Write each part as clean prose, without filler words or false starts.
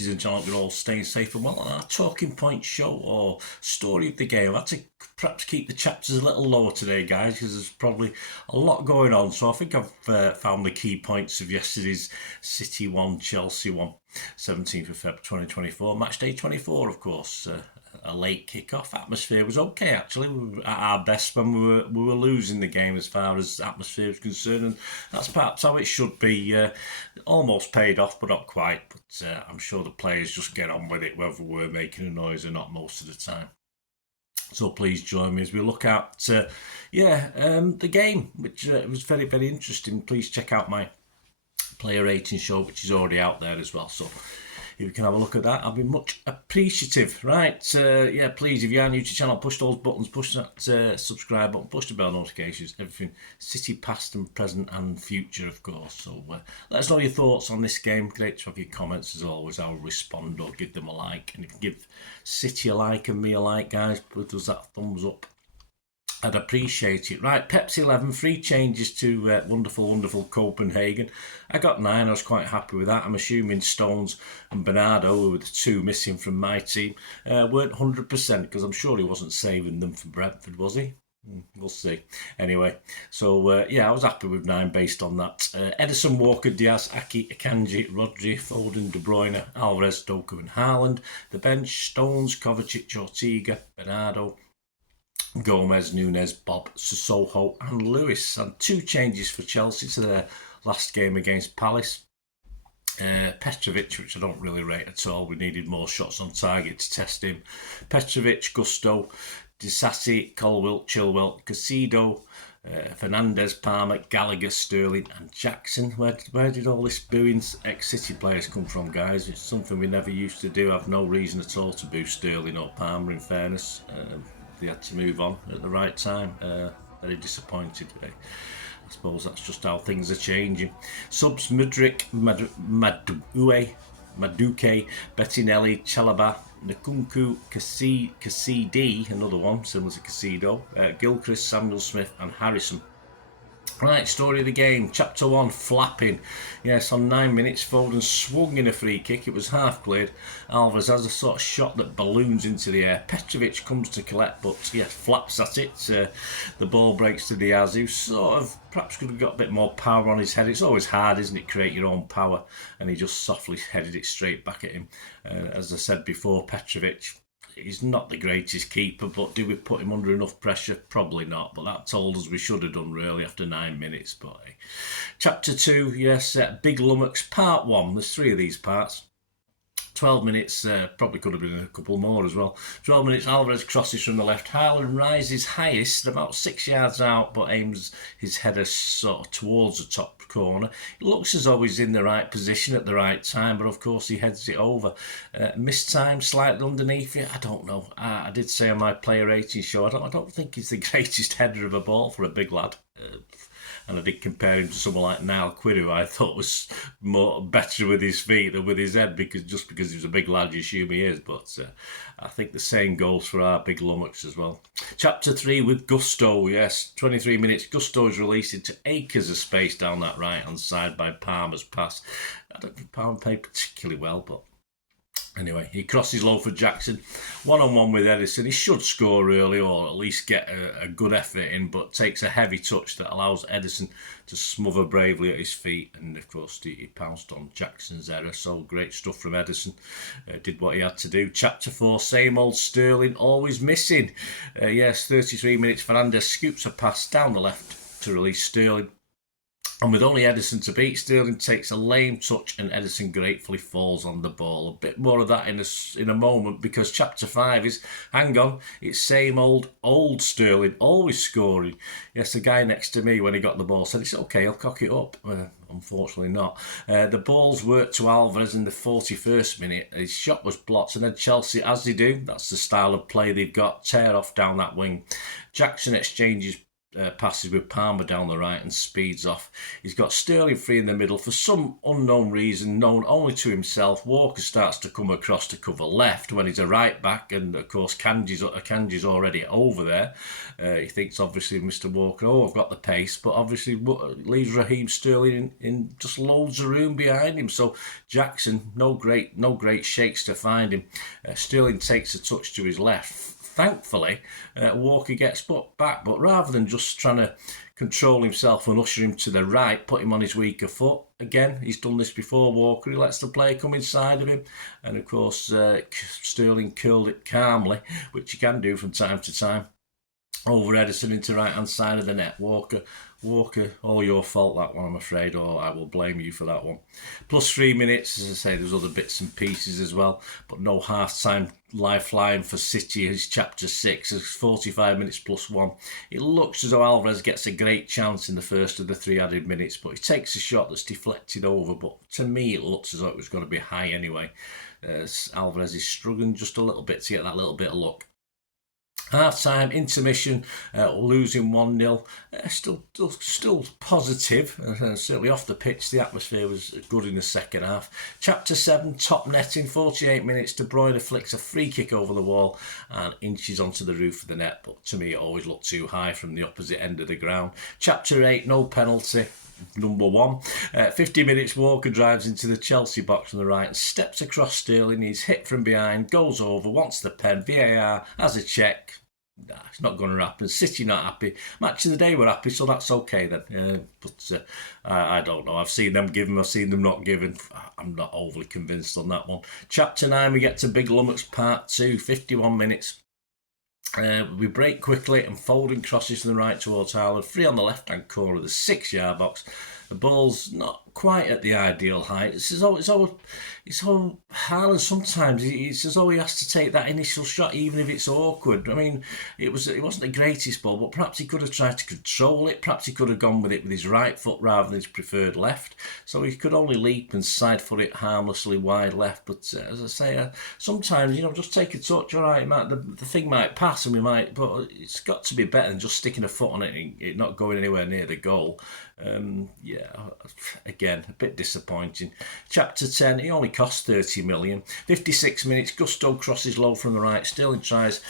ladies and gentlemen, you're all staying safe and well. On our talking point show or story of the game, I've had to perhaps keep the chapters a little lower today, guys, because there's probably a lot going on. So I think I've found the key points of yesterday's City 1, Chelsea 1, 17th of February 2024. Match day 24, of course. A late kick-off. Atmosphere was okay, actually. We were at our best when we were losing the game as far as atmosphere is concerned, and that's perhaps how it should be. Almost paid off, but not quite. But I'm sure the players just get on with it, whether we're making a noise or not most of the time. So please join me as we look at the game, which was very, very interesting. Please check out my player rating show, which is already out there as well. So if you can have a look at that, I'll be much appreciative. Right, please, if you are new to the channel, push those buttons, push that subscribe button, push the bell notifications, everything City past and present and future, of course. So let us know your thoughts on this game. Great to have your comments as always. I'll respond or give them a like. And if you can give City a like and me a like, guys, put us that thumbs up. I'd appreciate it. Right, Pepsi 11, 3 changes to wonderful Copenhagen. I got 9, I was quite happy with that. I'm assuming Stones and Bernardo, who were the 2 missing from my team, weren't 100% because I'm sure he wasn't saving them for Brentford, was he? We'll see. Anyway, so I was happy with 9 based on that. Ederson, Walker, Diaz, Aki, Akanji, Rodri, Foden, De Bruyne, Alvarez, Doku and Haaland. The bench, Stones, Kovacic, Ortega, Bernardo, Gomez, Nunes, Bob, Sissoko and Lewis. And 2 changes for Chelsea to their last game against Palace. Petrovic, which I don't really rate at all. We needed more shots on target to test him. Petrovic, Gusto, Disasi, Colwill, Chilwell, Casido, Fernandez, Palmer, Gallagher, Sterling and Jackson. Where did all this booing ex-City players come from, guys? It's something we never used to do. I've no reason at all to boo Sterling or Palmer, in fairness. They had to move on at the right time. Very disappointed. I suppose that's just how things are changing. Subs, Mudryk, Maduke, Bettinelli, Chalaba, Nkunku, Cassidy, another one similar to Casido, Gilchrist, Samuel Smith and Harrison. Right, story of the game. Chapter 1, flapping. Yes, on 9 minutes, Foden swung in a free kick. It was half cleared. Alvarez has a sort of shot that balloons into the air. Petrovic comes to collect, but flaps at it. The ball breaks to Diaz, who sort of perhaps could have got a bit more power on his head. It's always hard, isn't it, create your own power? And he just softly headed it straight back at him. As I said before, Petrovic, he's not the greatest keeper, but do we put him under enough pressure? Probably not, but that told us we should have done really after 9 minutes. But Chapter 2, yes, Big Lummocks, Part 1. There's 3 of these parts. 12 minutes, probably could have been a couple more as well. 12 minutes, Alvarez crosses from the left. Haaland rises highest, about 6 yards out, but aims his header sort of towards the top corner. It looks as though he's in the right position at the right time, but of course he heads it over. Missed time, slightly underneath it, I don't know. I did say on my player rating show, I don't think he's the greatest header of a ball for a big lad. And I did compare him to someone like Niall Quinn, who I thought was better with his feet than with his head, because he's a big lad, you assume he is. But I think the same goes for our big Lummocks as well. Chapter 3 with Gusto, yes, 23 minutes. Gusto is released into acres of space down that right-hand side by Palmer's pass. I don't think Palmer played particularly well, but anyway, he crosses low for Jackson. 1-on-1 with Ederson. He should score really, or at least get a good effort in, but takes a heavy touch that allows Ederson to smother bravely at his feet. And of course, he pounced on Jackson's error. So great stuff from Ederson. Did what he had to do. Chapter 4, same old Sterling, always missing. Yes, 33 minutes. Fernandez scoops a pass down the left to release Sterling. And with only Ederson to beat, Sterling takes a lame touch and Ederson gratefully falls on the ball. A bit more of that in a moment, because Chapter 5 is, hang on, it's same old Sterling, always scoring. Yes, the guy next to me when he got the ball said, it's okay, I'll cock it up. Unfortunately not. The balls worked to Alvarez in the 41st minute. His shot was blocked, and then Chelsea, as they do, that's the style of play they've got, tear off down that wing. Jackson exchanges passes with Palmer down the right and speeds off. He's got Sterling free in the middle for some unknown reason, known only to himself. Walker starts to come across to cover left when he's a right back, and of course Kanji's already over there. He thinks obviously Mr. Walker, I've got the pace, but obviously leaves Raheem Sterling in just loads of room behind him. So Jackson, no great shakes to find him. Sterling takes a touch to his left. Thankfully, Walker gets back, but rather than just trying to control himself and usher him to the right, put him on his weaker foot. Again, he's done this before, Walker. He lets the player come inside of him. And of course, Sterling curled it calmly, which he can do from time to time. Over Ederson into right-hand side of the net. Walker, all your fault, that one, I'm afraid, or I will blame you for that one. Plus 3 minutes, as I say, there's other bits and pieces as well, but no half-time lifeline for City is chapter 6. It's 45 minutes plus 1. It looks as though Alvarez gets a great chance in the first of the 3 added minutes, but he takes a shot that's deflected over, but to me it looks as though it was going to be high anyway. Alvarez is struggling just a little bit to get that little bit of luck. Half-time, intermission, losing 1-0. Still positive, certainly off the pitch. The atmosphere was good in the second half. Chapter 7, top netting, 48 minutes. De Bruyne flicks a free kick over the wall and inches onto the roof of the net, but to me it always looked too high from the opposite end of the ground. Chapter 8, no penalty. Number 1. 50 minutes, Walker drives into the Chelsea box on the right and steps across Sterling. He's hit from behind, goes over, wants the pen. VAR has a check. Nah, it's not going to happen. City not happy. Match of the day were happy, so that's okay then. But I don't know. I've seen them given, I've seen them not given. I'm not overly convinced on that one. Chapter 9, we get to Big Lummox Part 2, 51 minutes. We break quickly and folding crosses to the right towards Haaland. Free on the left-hand corner of the 6-yard box. The ball's not quite at the ideal height. It's so Haaland sometimes. It's as though he has to take that initial shot, even if it's awkward. I mean, it wasn't the greatest ball, but perhaps he could have tried to control it. Perhaps he could have gone with it with his right foot rather than his preferred left. So he could only leap and side foot it harmlessly wide left. But as I say, sometimes just take a touch. All right, the thing might pass, and we might, but it's got to be better than just sticking a foot on it and it not going anywhere near the goal. Again, a bit disappointing. Chapter 10, he only cost 30 million. 56 minutes, Gusto crosses low from the right. Sterling tries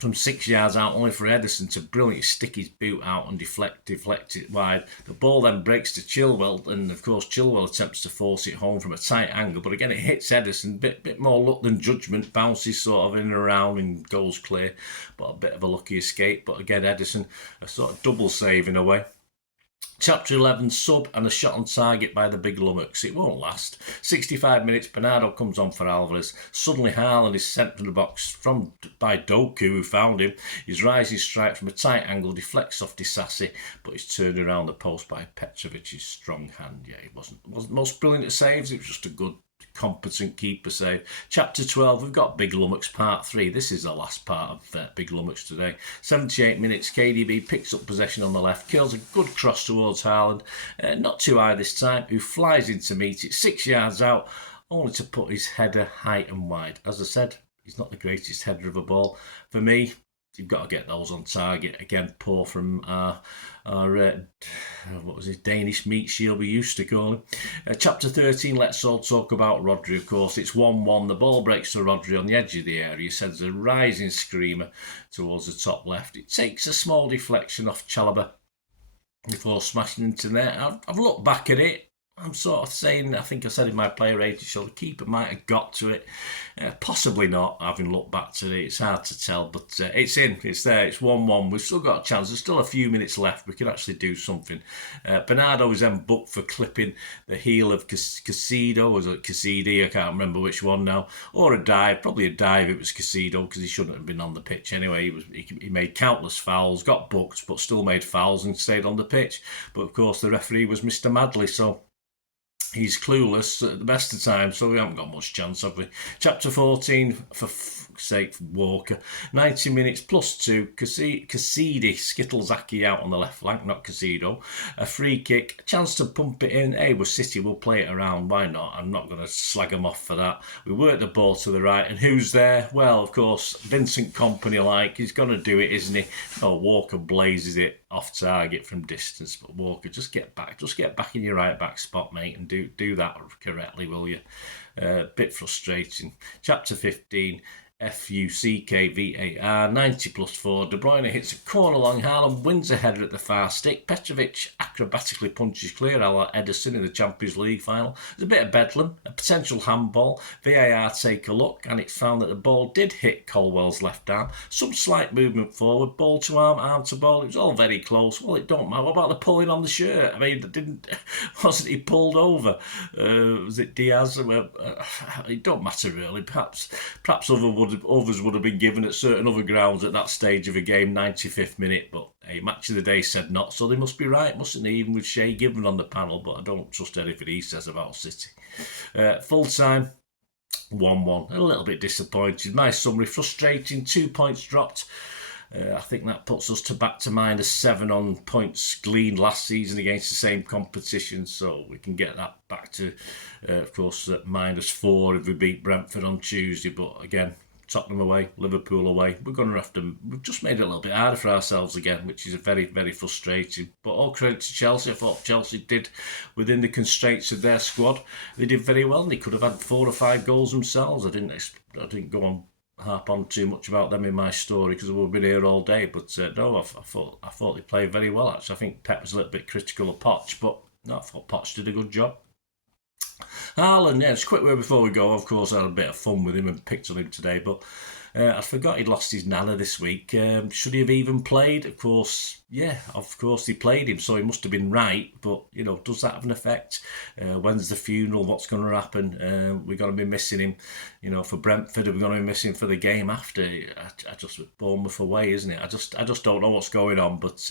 from 6 yards out, only for Ederson to brilliantly stick his boot out and deflect it wide. The ball then breaks to Chilwell, and of course Chilwell attempts to force it home from a tight angle, but again it hits Ederson. Bit more luck than judgment, bounces sort of in and around and goes clear, but a bit of a lucky escape. But again, Ederson, a sort of double save in a way. Chapter 11, sub and a shot on target by the Big Lummox. It won't last. 65 minutes, Bernardo comes on for Alvarez. Suddenly Haaland is sent from the box by Doku, who found him. His rising strike from a tight angle deflects off Disasi, but is turned around the post by Petrovic's strong hand. Yeah, it wasn't the most brilliant of saves. It was just a good, competent keeper save. Chapter 12, we've got Big Lummox Part 3. This is the last part of Big Lummox today. 78 minutes, KDB picks up possession on the left, kills a good cross towards Haaland, not too high this time, who flies in to meet it 6 yards out, only to put his header high and wide. As I said, he's not the greatest header of a ball. For me, you've got to get those on target. Again, poor from our Danish meat shield we used to call him. Chapter 13, let's all talk about Rodri, of course. It's 1-1. The ball breaks to Rodri on the edge of the area. He sends a rising screamer towards the top left. It takes a small deflection off Chalobah before smashing into there. I've looked back at it. I'm sort of saying, I think I said in my player rating show, the keeper might have got to it. Possibly not, having looked back to it. It's hard to tell, but it's in, it's there, it's 1-1. We've still got a chance. There's still a few minutes left. We can actually do something. Bernardo is then booked for clipping the heel of Casido, or was it Casidi? I can't remember which one now. Or a dive, probably a dive. It was Casido, because he shouldn't have been on the pitch anyway. He made countless fouls, got booked, but still made fouls and stayed on the pitch. But of course, the referee was Mr. Madley, so He's clueless at the best of times, so we haven't got much chance, have we? Chapter 14, for fuck's sake, Walker. 90 minutes plus 2. Cassidy skittles Aki out on the left flank, not Casido. A free kick, a chance to pump it in. Hey, we're City, we'll play it around. Why not? I'm not going to slag them off for that. We work the ball to the right, and who's there? Well, of course, Vincent Kompany, he's going to do it, isn't he? Oh, Walker blazes it off target from distance, but Walker, just get back in your right back spot, mate, and do that correctly, will you? Bit frustrating. Chapter 15, FUCKVAR, 90 plus 4. De Bruyne hits a corner along Haaland, wins a header at the far stick. Petrovic acrobatically punches clear, a la Ederson in the Champions League final. There's a bit of bedlam, a potential handball. VAR take a look, and it's found that the ball did hit Colwell's left arm. Some slight movement forward, ball to arm to ball. It was all very close. Well, it don't matter. What about the pulling on the shirt? I mean, wasn't he pulled over? Was it Diaz? It don't matter really. Perhaps others would have been given at certain other grounds at that stage of a game, 95th minute, but hey, Match of the Day said not, so they must be right, mustn't they, even with Shea Given on the panel, but I don't trust anything he says about City. Full time, 1-1, a little bit disappointed. My summary, frustrating, 2 points dropped. I think that puts us back to -7 on points gleaned last season against the same competition, so we can get that back to, of course, -4 if we beat Brentford on Tuesday. But again, Tottenham away, Liverpool away, we've just made it a little bit harder for ourselves again, which is very, very frustrating. But all credit to Chelsea. I thought Chelsea did, within the constraints of their squad, they did very well, and they could have had 4 or 5 goals themselves. I didn't go on harp on too much about them in my story because we've been here all day, but no, I thought they played very well, actually. I think Pep was a little bit critical of Poch, but no, I thought Poch did a good job. Haaland, yeah, just a quick word before we go. Of course, I had a bit of fun with him and picked on him today, but I forgot he'd lost his nana this week. Should he have even played? Of course, yeah, of course he played him, so he must have been right. But, does that have an effect? When's the funeral? What's going to happen? We're going to be missing him, for Brentford. We're going to be missing him for the game after. I just Bournemouth away, isn't it? I just don't know what's going on. But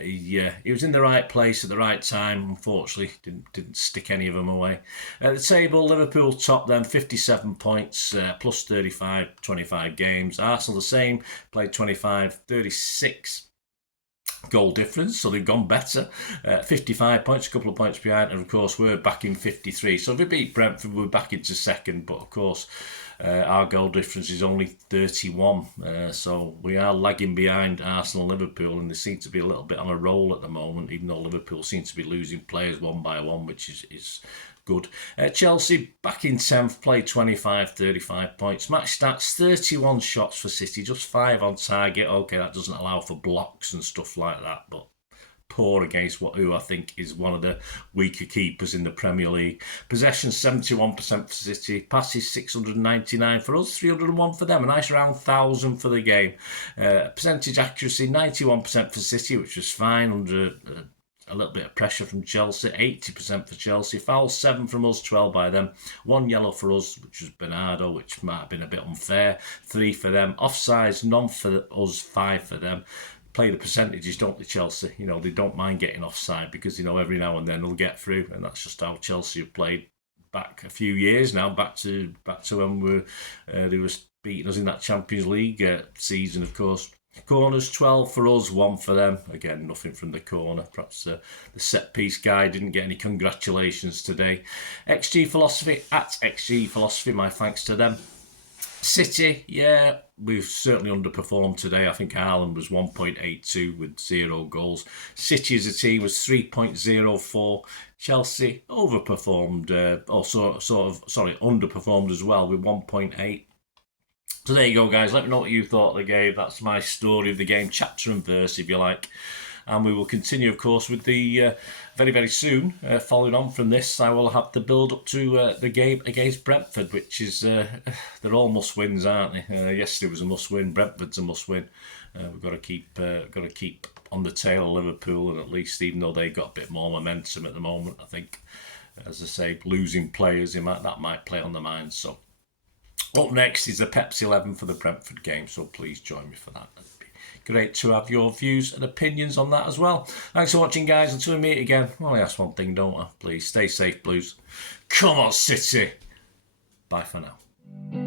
yeah, he was in the right place at the right time. Unfortunately, didn't stick any of them away. At the table, Liverpool top them, 57 points, plus 35, 25 games. Arsenal the same, played 25, 36 goal difference, so they've gone better. 55 points, a couple of points behind, and of course we're back in 53. So if we beat Brentford, we're back into second, but of course our goal difference is only 31, so we are lagging behind Arsenal and Liverpool, and they seem to be a little bit on a roll at the moment, even though Liverpool seems to be losing players one by one, which is good. Chelsea back in 10th, played 25, 35 points. Match stats, 31 shots for City, just 5 on target. Okay, that doesn't allow for blocks and stuff like that, but poor against who I think is one of the weaker keepers in the Premier League. Possession 71% for City, passes 699 for us, 301 for them, a nice round 1,000 for the game. Percentage accuracy 91% for City, which was fine under a little bit of pressure from Chelsea, 80% for Chelsea. Fouls 7 from us, 12 by them. 1 yellow for us, which was Bernardo, which might have been a bit unfair. 3 for them. Offsides, none for us, 5 for them. Play the percentages, don't they, Chelsea? They don't mind getting offside because, every now and then they'll get through, and that's just how Chelsea have played back a few years now, back to when they were beating us in that Champions League season, of course. Corners, 12 for us, 1 for them. Again, nothing from the corner. Perhaps the set-piece guy didn't get any congratulations today. XG Philosophy, at XG Philosophy, my thanks to them. City, yeah, we've certainly underperformed today. I think Haaland was 1.82 with 0 goals. City as a team was 3.04. Chelsea overperformed, underperformed as well with 1.8. So there you go, guys. Let me know what you thought of the game. That's my story of the game, chapter and verse, if you like. And we will continue, of course, with the very, very soon. Following on from this, I will have the build up to the game against Brentford, which is they're all must-wins, aren't they? Yesterday was a must-win. Brentford's a must-win. We've got to keep on the tail of Liverpool, and at least, even though they've got a bit more momentum at the moment, I think, as I say, losing players, that might play on the mind. So. Up next is the Pepsi 11 for the Brentford game, so please join me for that. That'd Great to have your views and opinions on that as well. Thanks for watching, guys. Until we meet again, I only ask one thing, don't I? Please stay safe, Blues. Come on, City. Bye for now.